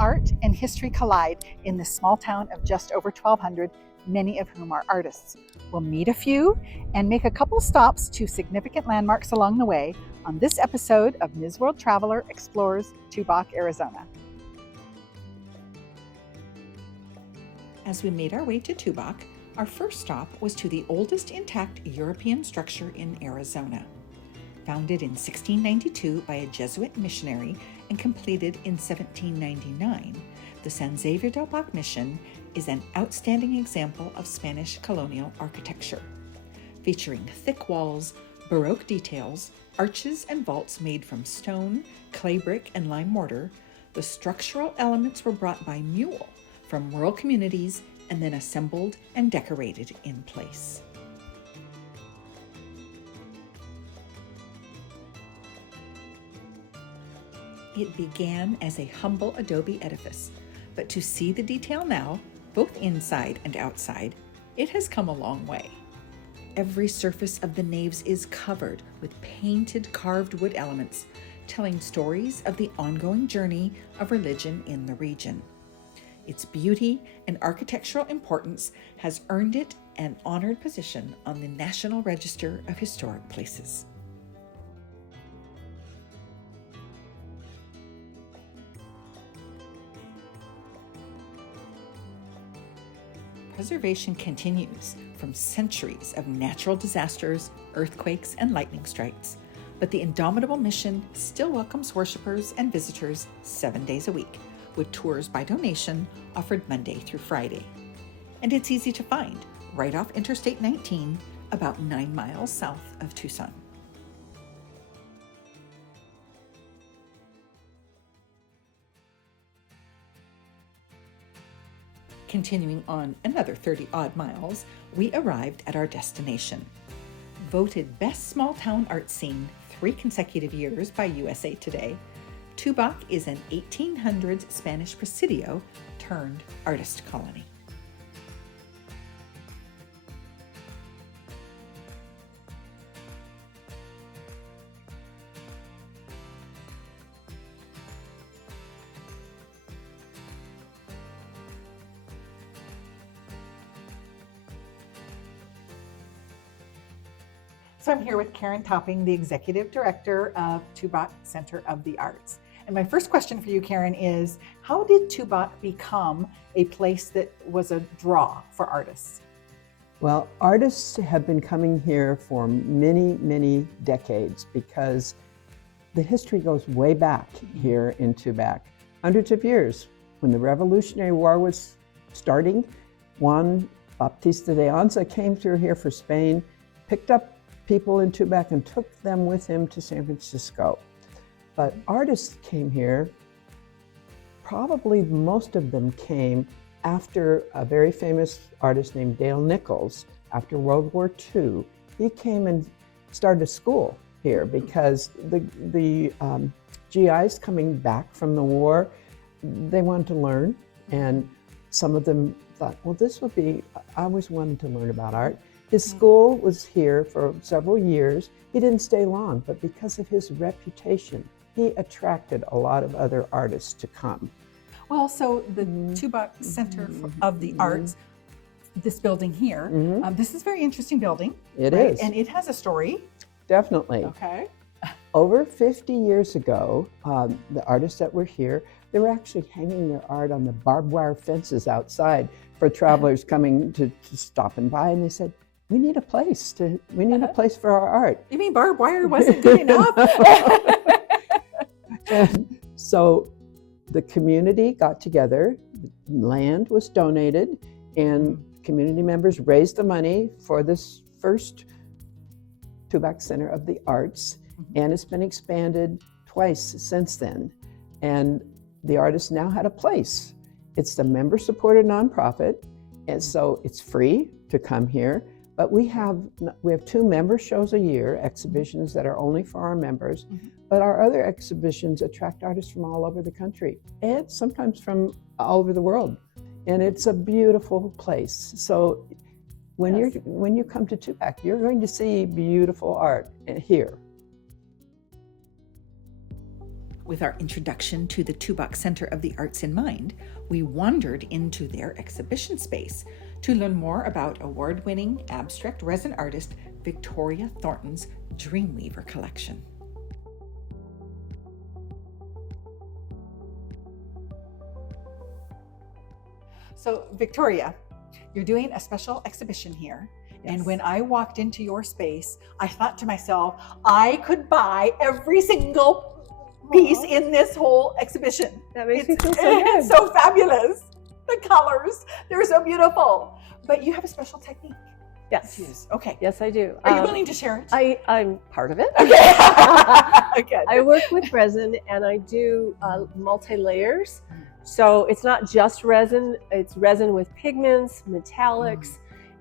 art and history collide in this small town of just over 1,200, many of whom are artists. We'll meet a few and make a couple stops to significant landmarks along the way on this episode of Ms. World Traveler Explores Tubac, Arizona. As we made our way to Tubac, our first stop was to the oldest intact European structure in Arizona. Founded in 1692 by a Jesuit missionary and completed in 1799, the San Xavier Mission is an outstanding example of Spanish colonial architecture, featuring thick walls, Baroque details, arches and vaults made from stone, clay brick, and lime mortar. The structural elements were brought by mule from rural communities and then assembled and decorated in place. It began as a humble adobe edifice, but to see the detail now, both inside and outside, it has come a long way. Every surface of the naves is covered with painted carved wood elements, telling stories of the ongoing journey of religion in the region. Its beauty and architectural importance has earned it an honored position on the National Register of Historic Places. Preservation continues from centuries of natural disasters, earthquakes, and lightning strikes, but the indomitable mission still welcomes worshipers and visitors 7 days a week, with tours by donation offered Monday through Friday. And it's easy to find, right off Interstate 19, about 9 miles south of Tucson. Continuing on another 30-odd miles, we arrived at our destination. Voted Best Small Town Art Scene 3 consecutive years by USA Today, Tubac is an 1800s Spanish presidio turned artist colony. So I'm here with Karin Topping, the Executive Director of Tubac Center of the Arts. And my first question for you, Karin, is how did Tubac become a place that was a draw for artists? Well, artists have been coming here for many, many decades because the history goes way back here in Tubac. Hundreds of years. When the Revolutionary War was starting, Juan Baptista de Anza came through here for Spain, picked up people in Tubac and took them with him to San Francisco. But artists came here, probably most of them came after a very famous artist named Dale Nichols, after World War II. He came and started a school here because the GIs coming back from the war, they wanted to learn, and some of them thought, well, this would be, I always wanted to learn about art. His school was here for several years. He didn't stay long, but because of his reputation, he attracted a lot of other artists to come. Well, so the Tubac Center of the Arts, this building here, this is a very interesting building. It is. And it has a story. Definitely. Okay. Over 50 years ago, the artists that were here, they were actually hanging their art on the barbed wire fences outside for travelers coming to stopping by, and they said, we need a place a place for our art. You mean barbed wire wasn't good enough? And so the community got together, land was donated, and community members raised the money for this first Tubac Center of the Arts, and it's been expanded twice since then. And the artists now had a place. It's the member-supported nonprofit, and so it's free to come here. But we have 2 member shows a year, exhibitions that are only for our members, but our other exhibitions attract artists from all over the country and sometimes from all over the world. And it's a beautiful place. So when you come to Tubac, you're going to see beautiful art here. With our introduction to the Tubac Center of the Arts in mind, we wandered into their exhibition space to learn more about award-winning abstract resin artist Victoria Thornton's Dreamweaver collection. So, Victoria, you're doing a special exhibition here. Yes. And when I walked into your space, I thought to myself, I could buy every single piece in this whole exhibition. That makes me feel so good. It's so fabulous. The colors, they're so beautiful. But you have a special technique. Yes. Okay. Yes, I do. Are you willing to share it? I'm part of it. Okay. Okay. I work with resin and I do multi-layers. So it's not just resin, it's resin with pigments, metallics,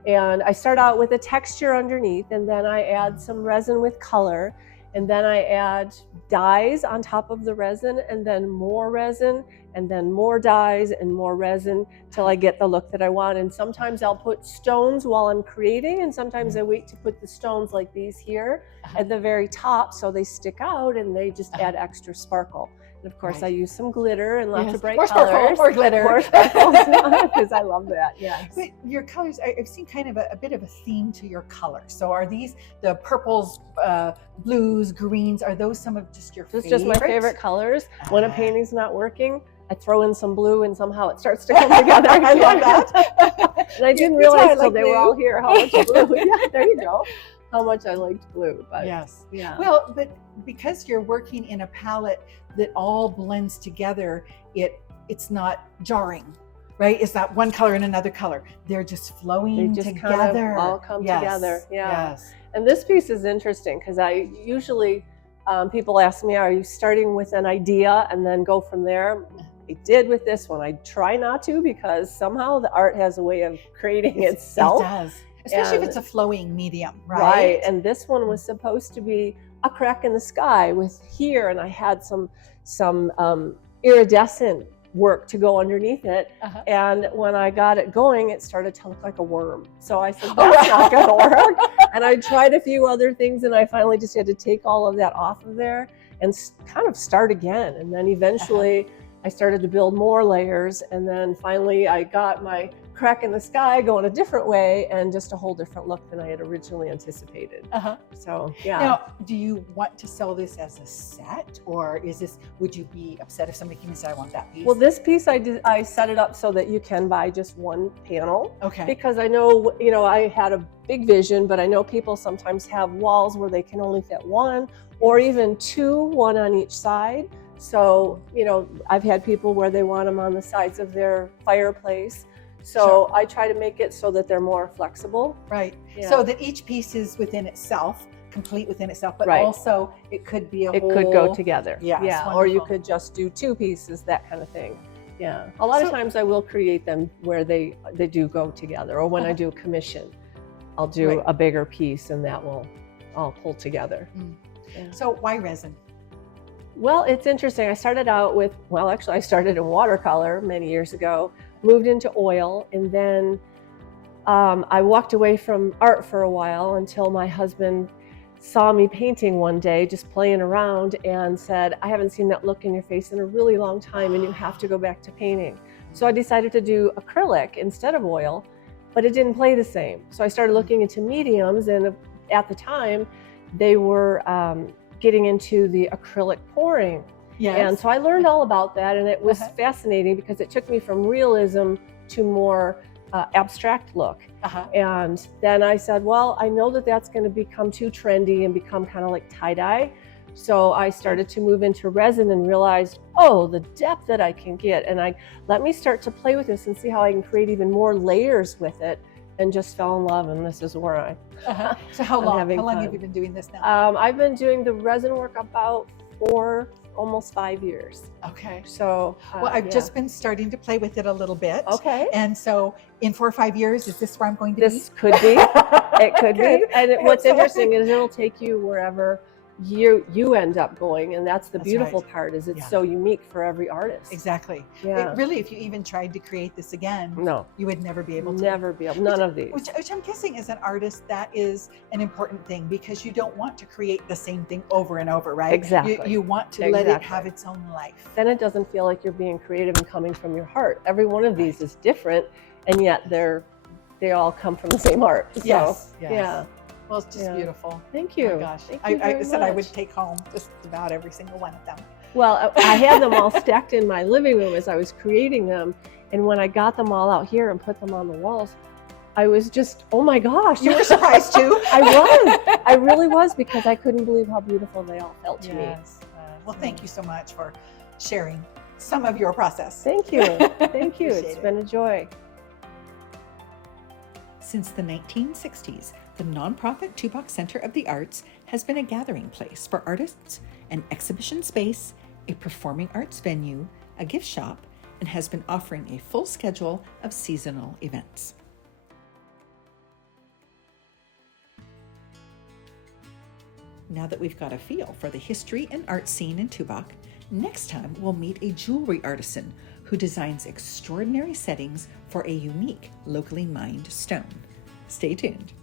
and I start out with a texture underneath, and then I add some resin with color, and then I add dyes on top of the resin, and then more resin, and then more dyes and more resin till I get the look that I want. And sometimes I'll put stones while I'm creating, and sometimes I wait to put the stones like these here at the very top so they stick out and they just add extra sparkle. And of course, I use some glitter and lots of bright colors. More glitter. More sparkles, because I love that, yes. But your colors, I've seen kind of a bit of a theme to your colors. So are these the purples, blues, greens, are those some of just your favorites? It's just my favorite colors. When a painting's not working, I throw in some blue and somehow it starts to come together. I love that. And I didn't realize until they were all here how much blue. Yeah, there you go. How much I liked blue. But yes. Yeah. Well, but because you're working in a palette that all blends together, it's not jarring, right? It's not one color and another color. They're just flowing together. Kind of all come together. Yeah. Yes. And this piece is interesting because I usually, people ask me, are you starting with an idea and then go from there? I did with this one. I try not to, because somehow the art has a way of creating itself. It does. Especially if it's a flowing medium, right? Right, and this one was supposed to be a crack in the sky with here, and I had some iridescent work to go underneath it. And when I got it going, it started to look like a worm. So I said, that's not gonna work. And I tried a few other things, and I finally just had to take all of that off of there and kind of start again. And then eventually I started to build more layers, and then finally I got my crack in the sky going a different way and just a whole different look than I had originally anticipated. So yeah. Now, do you want to sell this as a set, or would you be upset if somebody came and said, I want that piece? Well, this piece I set it up so that you can buy just one panel. Okay. Because I know, I had a big vision, but I know people sometimes have walls where they can only fit one or even two, one on each side. So, I've had people where they want them on the sides of their fireplace. So I try to make it so that they're more flexible. Right. Yeah. So that each piece is within itself, complete within itself, but also it could be it could go together. Yeah. Yeah. Or you could just do two pieces, that kind of thing. Yeah. A lot of times I will create them where they do go together. Or when I do a commission, I'll do a bigger piece and that will all pull together. Yeah. So why resin? Well, it's interesting. I started out with, I started in watercolor many years ago, moved into oil, and then I walked away from art for a while until my husband saw me painting one day, just playing around, and said, I haven't seen that look in your face in a really long time, and you have to go back to painting. So I decided to do acrylic instead of oil, but it didn't play the same. So I started looking into mediums, and at the time, they were getting into the acrylic pouring. Yes. And so I learned all about that, and it was fascinating because it took me from realism to more abstract look. And then I said, well, I know that that's going to become too trendy and become kind of like tie-dye. So I started to move into resin and realized, the depth that I can get. And let me start to play with this and see how I can create even more layers with it, and just fell in love. And this is where I So how long have you been doing this now? I've been doing the resin work about almost 5 years. Okay. So, I've just been starting to play with it a little bit. Okay. And so in 4 or 5 years, is this where I'm going to be? This could be. It could be. And what's interesting is it'll take you wherever you end up going, and that's the That's beautiful right. part, is it's Yeah. so unique for every artist. Exactly. Yeah. Really, if you even tried to create this again, No, you would never be able to. never be able. None of these. Which I'm guessing as an artist, that is an important thing, because you don't want to create the same thing over and over, right? Exactly. You want to let it Exactly. have its own life. Then it doesn't feel like you're being creative and coming from your heart. Every one of these is different, and yet they all come from the same heart. So, Yes, yes. yeah. Well, it's just Yeah. beautiful. Thank you. Oh my gosh. Thank you I very said I would much. take home just about every single one of them. Well, I had them all stacked in my living room as I was creating them, and when I got them all out here and put them on the walls, I was just, oh my gosh. You were surprised too? I was. I really was, because I couldn't believe how beautiful they all felt to me. Yes. Well, thank you so much for sharing some of your process. Thank you. Thank you. Appreciate It's it. been a joy. Since the 1960s, the nonprofit Tubac Center of the Arts has been a gathering place for artists, an exhibition space, a performing arts venue, a gift shop, and has been offering a full schedule of seasonal events. Now that we've got a feel for the history and art scene in Tubac, next time we'll meet a jewelry artisan who designs extraordinary settings for a unique, locally mined stone. Stay tuned.